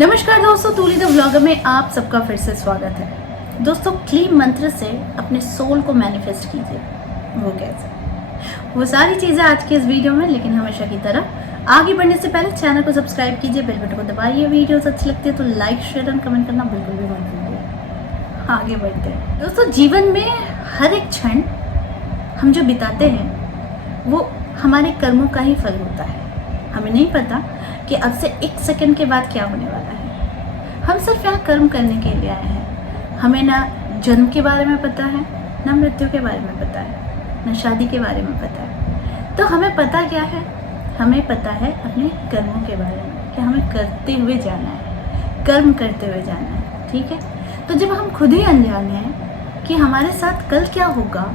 नमस्कार दोस्तों, तूली the vlogger में आप सबका फिर से स्वागत है। दोस्तों, क्लीम मंत्र से अपने सोल को मैनिफेस्ट कीजिए। वो कैसे? वो सारी चीज़ें आज की इस वीडियो में, लेकिन हमेशा की तरह आगे बढ़ने से पहले चैनल को सब्सक्राइब कीजिए, बेल बटन को दबाइए। वीडियोस अच्छी लगती है तो लाइक, शेयर एंड कमेंट करना बिल्कुल भी मत भूलिए। आगे बढ़ते हैं दोस्तों। जीवन में हर एक क्षण हम जो बिताते हैं वो हमारे कर्मों का ही फल होता है। हमें नहीं पता कि अब से एक सेकंड के बाद क्या होने वाला है। हम सिर्फ यहाँ कर्म करने के लिए आए हैं। हमें ना जन्म के बारे में पता है, ना मृत्यु के बारे में पता है, ना शादी के बारे में पता है। तो हमें पता क्या है? हमें पता है अपने कर्मों के बारे में कि हमें करते हुए जाना है, कर्म करते हुए जाना है। ठीक है, तो जब हम खुद ही अनजाने हैं कि हमारे साथ कल क्या होगा,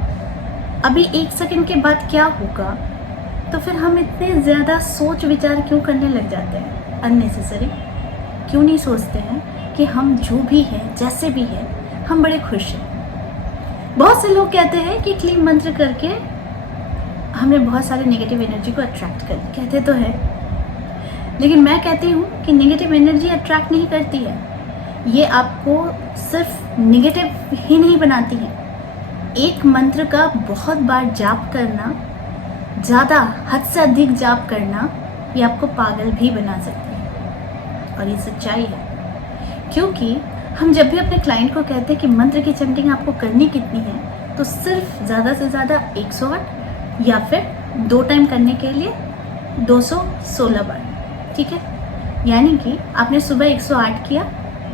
अभी एक सेकंड के बाद क्या होगा, तो फिर हम इतने ज़्यादा सोच विचार क्यों करने लग जाते हैं? अननेसेसरी क्यों नहीं सोचते हैं कि हम जो भी हैं, जैसे भी हैं, हम बड़े खुश हैं। बहुत से लोग कहते हैं कि क्लीम मंत्र करके हमने बहुत सारे नेगेटिव एनर्जी को अट्रैक्ट कर, कहते तो है, लेकिन मैं कहती हूँ कि नेगेटिव एनर्जी अट्रैक्ट नहीं करती है। ये आपको सिर्फ नेगेटिव ही नहीं बनाती है। एक मंत्र का बहुत बार जाप करना, ज़्यादा हद से अधिक जाप करना, ये आपको पागल भी बना सकती है। और ये सच्चाई है, क्योंकि हम जब भी अपने क्लाइंट को कहते हैं कि मंत्र की चैंटिंग आपको करनी कितनी है, तो सिर्फ ज़्यादा से ज़्यादा 108 या फिर 2 टाइम करने के लिए 216 बार। ठीक है, यानी कि आपने सुबह 108 किया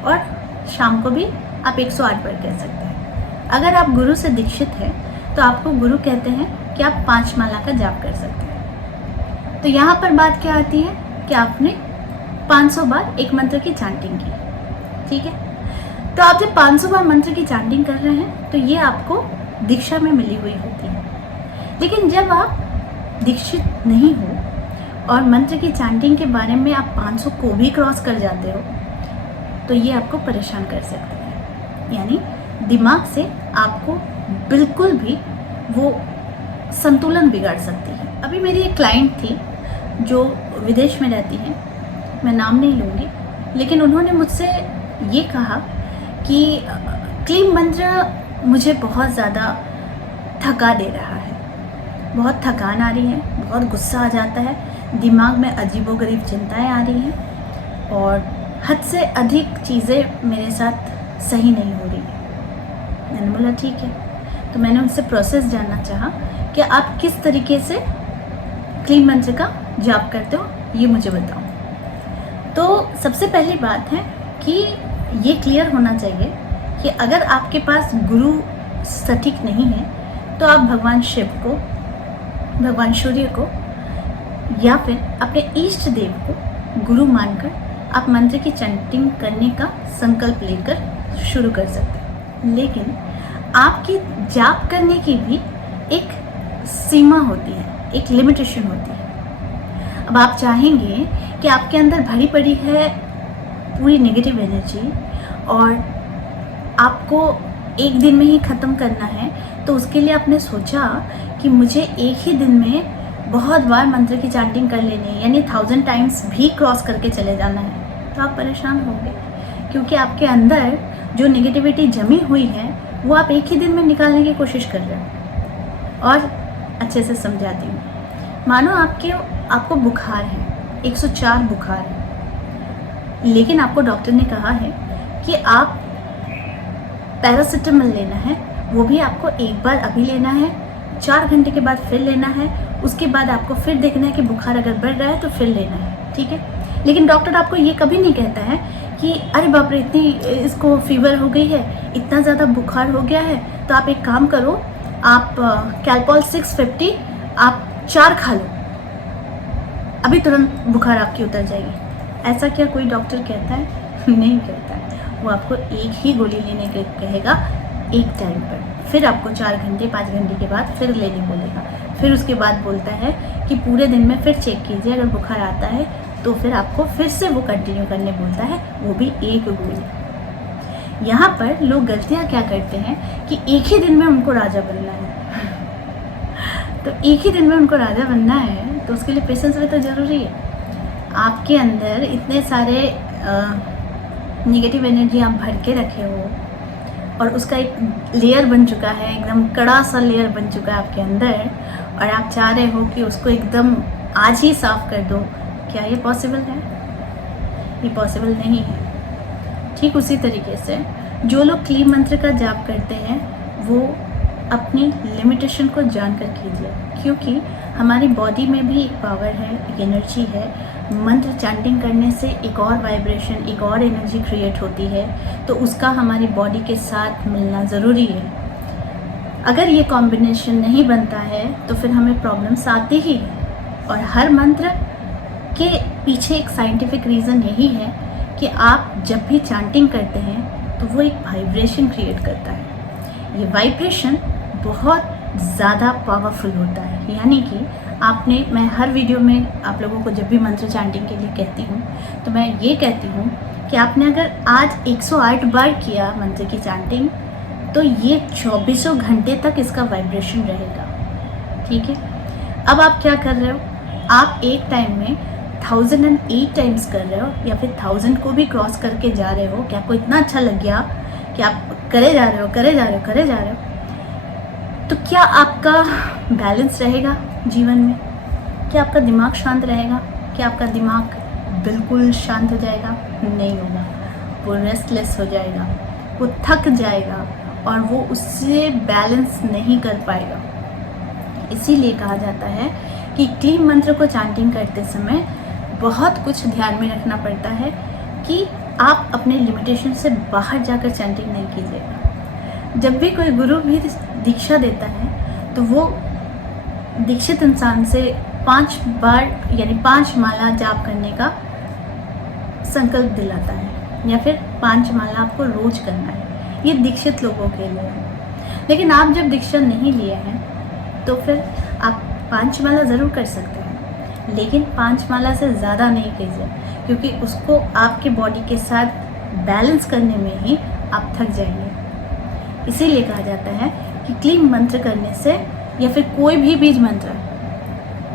और शाम को भी आप 108 बार कह सकते हैं। अगर आप गुरु से दीक्षित हैं तो आपको गुरु कहते हैं कि आप 5 माला का जाप कर सकते हैं। तो यहाँ पर बात क्या आती है कि आपने 500 बार एक मंत्र की चैंटिंग की। ठीक है, तो आप जब 500 बार मंत्र की चैंटिंग कर रहे हैं तो ये आपको दीक्षा में मिली हुई होती है। लेकिन जब आप दीक्षित नहीं हो और मंत्र की चैंटिंग के बारे में आप 500 को भी क्रॉस कर जाते हो, तो ये आपको परेशान कर सकता है। यानी दिमाग से आपको बिल्कुल भी वो संतुलन बिगाड़ सकती है। अभी मेरी एक क्लाइंट थी जो विदेश में रहती है, मैं नाम नहीं लूँगी, लेकिन उन्होंने मुझसे ये कहा कि क्लीम मंत्र मुझे बहुत ज़्यादा थका दे रहा है, बहुत थकान आ रही है, बहुत गुस्सा आ जाता है, दिमाग में अजीबोगरीब चिंताएं आ रही हैं और हद से अधिक चीज़ें मेरे साथ सही नहीं हो रही है। मैंने बोला ठीक है, तो मैंने उनसे प्रोसेस जानना चाहा कि आप किस तरीके से क्लीम मंत्र का जाप करते हो, ये मुझे बताओ। तो सबसे पहली बात है कि ये क्लियर होना चाहिए कि अगर आपके पास गुरु सटीक नहीं है तो आप भगवान शिव को, भगवान सूर्य को या फिर अपने इष्ट देव को गुरु मानकर आप मंत्र की चैंटिंग करने का संकल्प लेकर शुरू कर सकते हैं। लेकिन आपकी जाप करने की भी एक सीमा होती है, एक लिमिटेशन होती है। अब आप चाहेंगे कि आपके अंदर भरी पड़ी है पूरी नेगेटिव एनर्जी और आपको एक दिन में ही ख़त्म करना है, तो उसके लिए आपने सोचा कि मुझे एक ही दिन में बहुत बार मंत्र की चैंटिंग कर लेनी है, यानी 1000 टाइम्स भी क्रॉस करके चले जाना है। तो आप परेशान होंगे, क्योंकि आपके अंदर जो नेगेटिविटी जमी हुई है वो आप एक ही दिन में निकालने की कोशिश कर रहे हैं। और अच्छे से समझाती हूँ, मानो आपको बुखार है, 104 बुखार है, लेकिन आपको डॉक्टर ने कहा है कि आप पैरासिटामोल लेना है, वो भी आपको एक बार अभी लेना है, 4 घंटे के बाद फिर लेना है, उसके बाद आपको फिर देखना है कि बुखार अगर बढ़ रहा है तो फिर लेना है। ठीक है, लेकिन डॉक्टर आपको ये कभी नहीं कहता है कि अरे बाप रे, इतनी इसको फीवर हो गई है, इतना ज़्यादा बुखार हो गया है, तो आप एक काम करो, आप कैलपॉल 650 आप 4 खा लो, अभी तुरंत बुखार आपकी उतर जाएगी। ऐसा क्या कोई डॉक्टर कहता है? नहीं कहता है। वो आपको एक ही गोली लेने के कहेगा एक टाइम पर, फिर आपको 4 घंटे 5 घंटे के बाद फिर लेने बोलेगा, फिर उसके बाद बोलता है कि पूरे दिन में फिर चेक कीजिए, अगर बुखार आता है तो फिर आपको फिर से वो कंटिन्यू करने बोलता है, वो भी एक गोली। यहाँ पर लोग गलतियाँ क्या करते हैं कि एक ही दिन में उनको राजा बनना है। तो एक ही दिन में उनको राजा बनना है तो उसके लिए पेशेंस भी तो ज़रूरी है। आपके अंदर इतने सारे नेगेटिव एनर्जी आप भर के रखे हो और उसका एक लेयर बन चुका है, एकदम कड़ा सा लेयर बन चुका है आपके अंदर, और आप चाह रहे हो कि उसको एकदम आज ही साफ कर दो, क्या ये पॉसिबल है? ये पॉसिबल नहीं है। ठीक उसी तरीके से जो लोग क्लीम मंत्र का जाप करते हैं वो अपनी लिमिटेशन को जानकर कीजिए, क्योंकि हमारी बॉडी में भी एक पावर है, एक एनर्जी है। मंत्र चैंटिंग करने से एक और वाइब्रेशन, एक और एनर्जी क्रिएट होती है, तो उसका हमारी बॉडी के साथ मिलना ज़रूरी है। अगर ये कॉम्बिनेशन नहीं बनता है तो फिर हमें प्रॉब्लम्स आती ही है। और हर मंत्र के पीछे एक साइंटिफिक रीज़न यही है कि आप जब भी चैंटिंग करते हैं तो वो एक वाइब्रेशन क्रिएट करता है। ये वाइब्रेशन बहुत ज़्यादा पावरफुल होता है, यानी कि मैं हर वीडियो में आप लोगों को जब भी मंत्र चैंटिंग के लिए कहती हूँ तो मैं ये कहती हूँ कि आपने अगर आज 108 बार किया मंत्र की चैंटिंग तो ये 24 घंटे तक इसका वाइब्रेशन रहेगा। ठीक है, अब आप क्या कर रहे हो, आप एक टाइम में 1008 टाइम्स कर रहे हो या फिर 1000 को भी क्रॉस करके जा रहे हो कि आपको इतना अच्छा लग गया कि आप करे जा रहे हो, तो क्या आपका बैलेंस रहेगा जीवन में? क्या आपका दिमाग शांत रहेगा? क्या आपका दिमाग बिल्कुल शांत हो जाएगा? नहीं होगा, वो रेस्टलेस हो जाएगा, वो थक जाएगा और वो उससे बैलेंस नहीं कर पाएगा। इसीलिए कहा जाता है कि क्लीम मंत्र को चैंटिंग करते समय बहुत कुछ ध्यान में रखना पड़ता है कि आप अपने लिमिटेशन से बाहर जाकर चैंटिंग नहीं कीजिएगा। जब भी कोई गुरु भी दीक्षा देता है तो वो दीक्षित इंसान से 5 बार यानी 5 माला जाप करने का संकल्प दिलाता है, या फिर 5 माला आपको रोज करना है। ये दीक्षित लोगों के लिए है। लेकिन आप जब दीक्षा नहीं लिए हैं तो फिर आप 5 माला ज़रूर कर सकते हैं, लेकिन 5 माला से ज़्यादा नहीं कीजिए, क्योंकि उसको आपके बॉडी के साथ बैलेंस करने में ही आप थक जाएंगे। इसीलिए कहा जाता है कि क्लीम मंत्र करने से या फिर कोई भी बीज मंत्र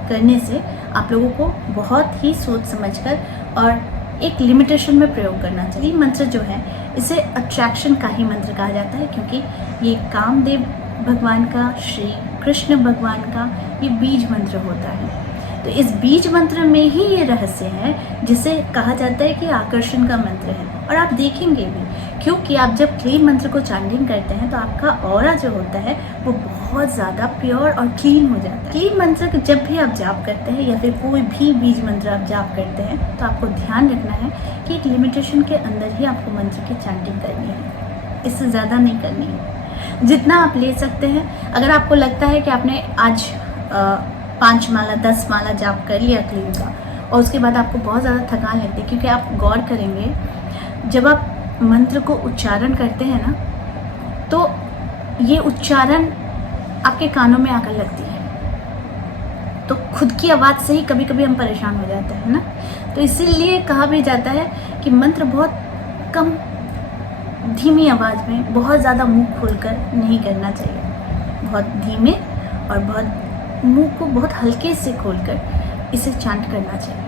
करने से आप लोगों को बहुत ही सोच समझकर और एक लिमिटेशन में प्रयोग करना चाहिए। मंत्र जो है इसे अट्रैक्शन का ही मंत्र कहा जाता है, क्योंकि ये कामदेव भगवान का, श्री कृष्ण भगवान का ये बीज मंत्र होता है। तो इस बीज मंत्र में ही ये रहस्य है जिसे कहा जाता है कि आकर्षण का मंत्र है। और आप देखेंगे भी, क्योंकि आप जब क्लीन मंत्र को चैंटिंग करते हैं तो आपका ऑरा जो होता है वो बहुत ज़्यादा प्योर और क्लीन हो जाता है। क्लीन मंत्र जब भी आप जाप करते हैं या फिर कोई भी बीज मंत्र आप जाप करते हैं तो आपको ध्यान रखना है कि एक लिमिटेशन के अंदर ही आपको मंत्र की चैंटिंग करनी है, इससे ज़्यादा नहीं करनी है। जितना आप ले सकते हैं। अगर आपको लगता है कि आपने आज 5 माला 10 माला जाप कर लिया क्लीन का और उसके बाद आपको बहुत ज़्यादा थकान लगती है, क्योंकि आप गौर करेंगे जब आप मंत्र को उच्चारण करते हैं ना तो ये उच्चारण आपके कानों में आकर लगती है, तो खुद की आवाज़ से ही कभी कभी हम परेशान हो जाते हैं ना। तो इसीलिए कहा भी जाता है कि मंत्र बहुत कम धीमी आवाज़ में बहुत ज़्यादा मुंह खोलकर नहीं करना चाहिए, बहुत धीमे और बहुत मुंह को बहुत हल्के से खोलकर इसे चांट करना चाहिए।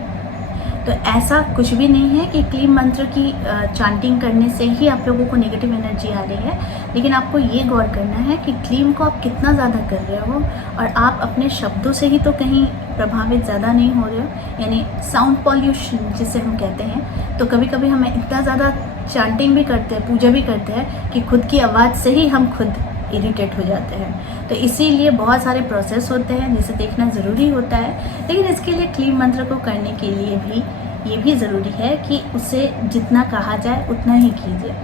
तो ऐसा कुछ भी नहीं है कि क्लीम मंत्र की चांटिंग करने से ही आप लोगों को नेगेटिव एनर्जी आ रही है, लेकिन आपको ये गौर करना है कि क्लीम को आप कितना ज़्यादा कर रहे हो और आप अपने शब्दों से ही तो कहीं प्रभावित ज़्यादा नहीं हो रहे हो, यानी साउंड पॉल्यूशन जिसे हम कहते हैं। तो कभी कभी हमें इतना ज़्यादा चांटिंग भी करते हैं, पूजा भी करते हैं कि खुद की आवाज़ से ही हम खुद इरिटेट हो जाते हैं। तो इसीलिए बहुत सारे प्रोसेस होते हैं जिसे देखना ज़रूरी होता है, लेकिन इसके लिए क्लीम मंत्र को करने के लिए भी ये भी ज़रूरी है कि उसे जितना कहा जाए उतना ही कीजिए।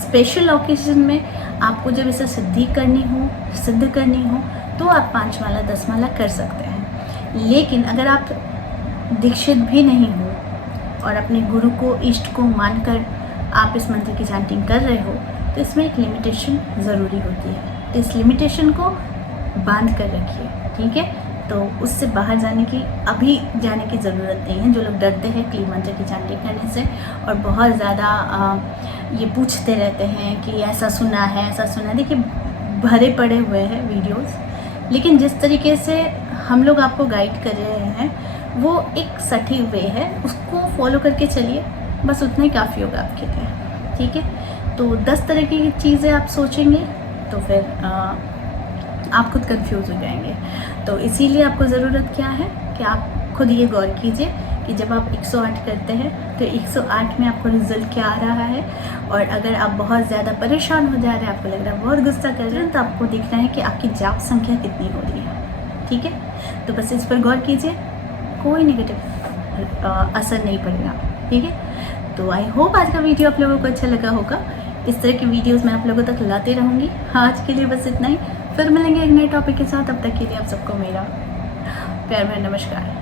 स्पेशल ओकेजन में आपको जब इसे सिद्ध करनी हो तो आप 5 माला 10 माला कर सकते हैं। लेकिन अगर आप दीक्षित भी नहीं हो और अपने गुरु को, इष्ट को मानकर आप इस मंत्र की चैंटिंग कर रहे हो तो इसमें एक लिमिटेशन ज़रूरी होती है। तो इस लिमिटेशन को बांध कर रखिए, ठीक है। तो उससे बाहर जाने की ज़रूरत नहीं है। जो लोग डरते हैं क्लीम मंत्र की चैंटिंग करने से और बहुत ज़्यादा ये पूछते रहते हैं कि ऐसा सुना है, देखिए भरे पड़े हुए हैं वीडियोस, लेकिन जिस तरीके से हम लोग आपको गाइड कर रहे हैं वो एक सटीक वे है, उसको फॉलो करके चलिए, बस उतना ही काफ़ी होगा आपके लिए। ठीक है। तो 10 तरह की चीज़ें आप सोचेंगे तो फिर आप खुद कंफ्यूज हो जाएंगे। तो इसीलिए आपको ज़रूरत क्या है कि आप खुद ये गौर कीजिए कि जब आप 108 करते हैं तो 108 में आपको रिजल्ट क्या आ रहा है। और अगर आप बहुत ज़्यादा परेशान हो जा रहे हैं, आपको लग रहा है बहुत गुस्सा कर रहे हैं, तो आपको देखना है कि आपकी जाप संख्या कितनी हो रही है, ठीक है। तो बस इस पर गौर कीजिए, कोई नेगेटिव असर नहीं पड़ेगा, ठीक है। तो आई होप आज का वीडियो आप लोगों को अच्छा लगा होगा। इस तरह की वीडियोस मैं आप लोगों तक लाती रहूँगी। आज के लिए बस इतना ही, फिर मिलेंगे एक नए टॉपिक के साथ। तब तक के लिए आप सबको मेरा प्यार भरा नमस्कार।